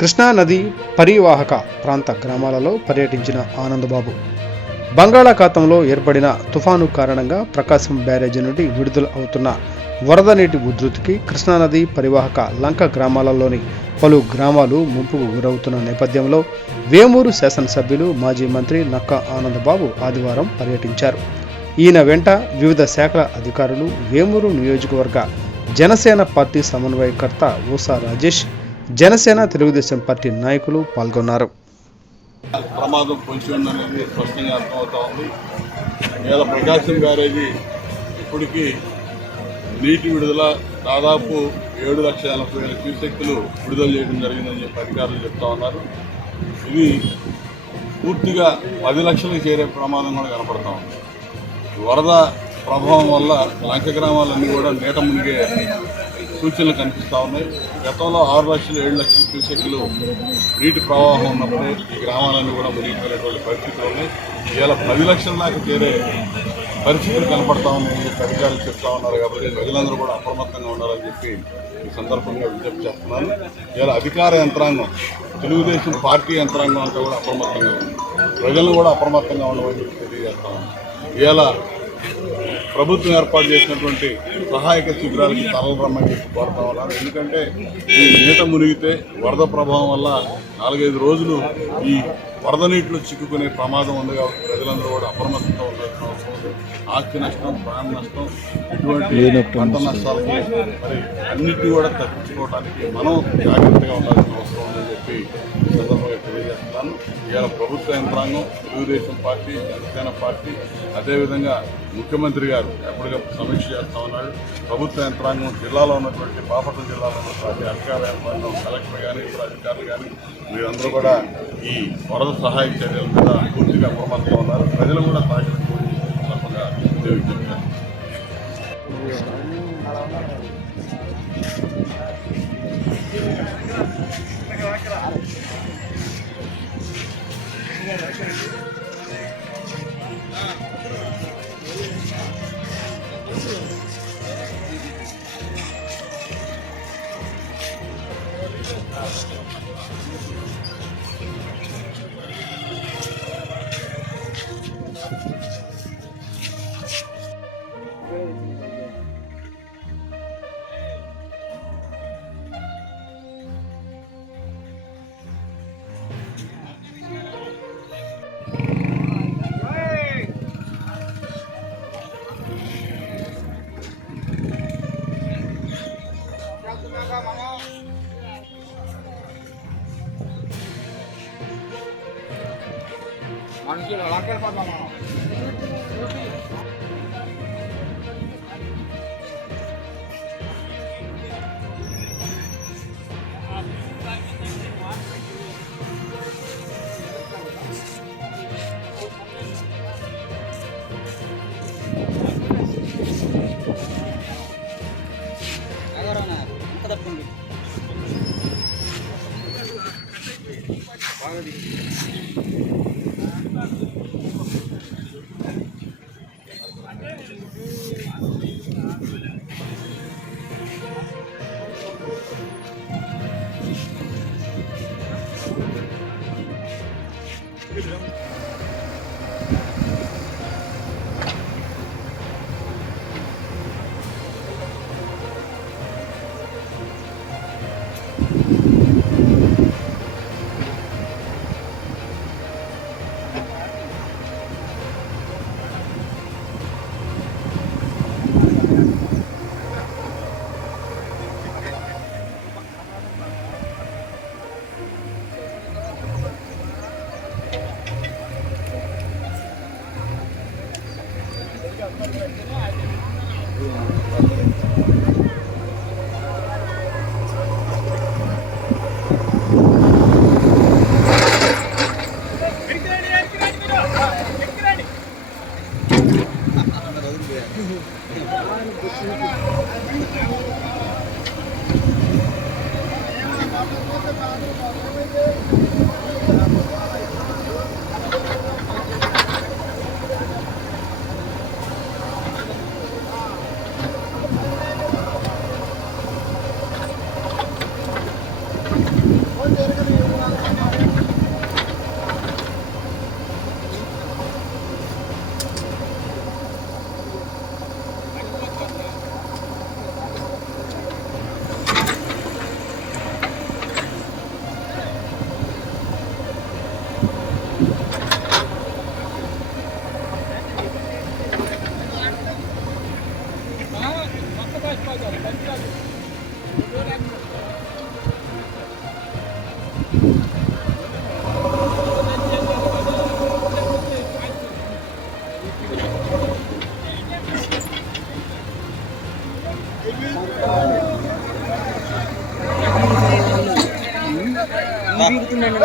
కృష్ణా నది పరివాహక ప్రాంత గ్రామాలలో పర్యటించిన ఆనందబాబు బంగాళాఖాతంలో ఏర్పడిన తుఫాను కారణంగా ప్రకాశం బ్యారేజీ నుండి విడుదల అవుతున్న వరద నీటి ఉధృతికి కృష్ణానది పరివాహక లంక గ్రామాలలోని పలు గ్రామాలు ముంపుకు గురవుతున్న నేపథ్యంలో వేమూరు శాసనసభ్యులు మాజీ మంత్రి నక్కా ఆనందబాబు ఆదివారం పర్యటించారు. ఈయన వెంట వివిధ శాఖల అధికారులు, వేమూరు నియోజకవర్గ జనసేన పార్టీ సమన్వయకర్త ఊసా రాజేష్, జనసేన తెలుగుదేశం పార్టీ నాయకులు పాల్గొన్నారు. ప్రమాదం పొంచి ఉందనేది స్పష్టంగా అర్థమవుతా ఉంది. ఇవాళ ప్రకాశం బ్యారేజీ ఇప్పటికీ నీటి విడుదల దాదాపు 7,80,000 క్యూసెక్కులు విడుదల చేయడం జరిగిందని చెప్పి అధికారులు చెప్తా ఉన్నారు. ఇది పూర్తిగా 10 లక్షలకు చేరే ప్రమాదం కూడా కనపడతా ఉంది. వరద ప్రభావం వల్ల లంక గ్రామాలన్నీ కూడా నీట మునిగే సూచనలు కనిపిస్తూ ఉన్నాయి. గతంలో 6 లక్షలు 7 లక్షల క్యూసెక్కులు నీటి ప్రవాహం ఉన్నప్పుడే ఈ గ్రామాలన్నీ కూడా మునిగిపోయినటువంటి పరిస్థితులు ఉన్నాయి. ఇవాళ 10 లక్షల దాకా చేరే పరిస్థితులు కనపడతా ఉన్నాయని చెప్పి అధికారులు చెప్తా ఉన్నారు. కాబట్టి ప్రజలందరూ కూడా అప్రమత్తంగా ఉండాలని చెప్పి ఈ సందర్భంగా విజ్ఞప్తి చేస్తున్నాను. ఇవాళ అధికార యంత్రాంగం, తెలుగుదేశం పార్టీ యంత్రాంగం అంతా కూడా అప్రమత్తంగా ఉంది. ప్రజలను కూడా అప్రమత్తంగా ఉండమని చెప్పి తెలియజేస్తా ఉన్నాను. ఇవాళ ప్రభుత్వం ఏర్పాటు చేసినటువంటి సహాయక శిబిరాలకి తరలి రమ్మని చెప్పి కోరుతా ఉన్నారు. ఎందుకంటే ఈ నీట మునిగితే వరద ప్రభావం వల్ల 4-5 రోజులు ఈ వరద నీటిలో చిక్కుకునే ప్రమాదం ఉంది. కాబట్టి ప్రజలందరూ కూడా అప్రమత్తంగా ఉండాల్సిన అవసరం ఉంది. ఆస్తి నష్టం, ప్రాణ నష్టం, ఇటువంటి పంట నష్టాలకి మరి అన్నిటినీ కూడా తప్పించుకోవడానికి మనం జాగ్రత్తగా ఉండాల్సిన అవసరం ఉందని చెప్పి ఈ సందర్భంగా తెలియజేస్తున్నాను. ఇవాళ ప్రభుత్వ యంత్రాంగం, తెలుగుదేశం పార్టీ, జనసేన పార్టీ, అదేవిధంగా ముఖ్యమంత్రి గారు ఎప్పటికప్పుడు సమీక్ష చేస్తా ఉన్నాడు. ప్రభుత్వ యంత్రాంగం, జిల్లాలో ఉన్నటువంటి బాపట్ల జిల్లాలో ఉన్నటువంటి అధికార యంత్రాంగం, కలెక్టర్ కానీ ఇతర అధికారులు కానీ వీరందరూ కూడా ఈ వరద సహాయక చర్యల మీద పూర్తిగా అప్రమత్తంగా ఉన్నారు. ప్రజలు కూడా సహకరించాలని సందర్భంగా తెలియజేస్తున్నారు. మనకి అలాగే పడతామా అగరనా అంత తప్పుంది బాగుంది. Oye, బీగుతుందండి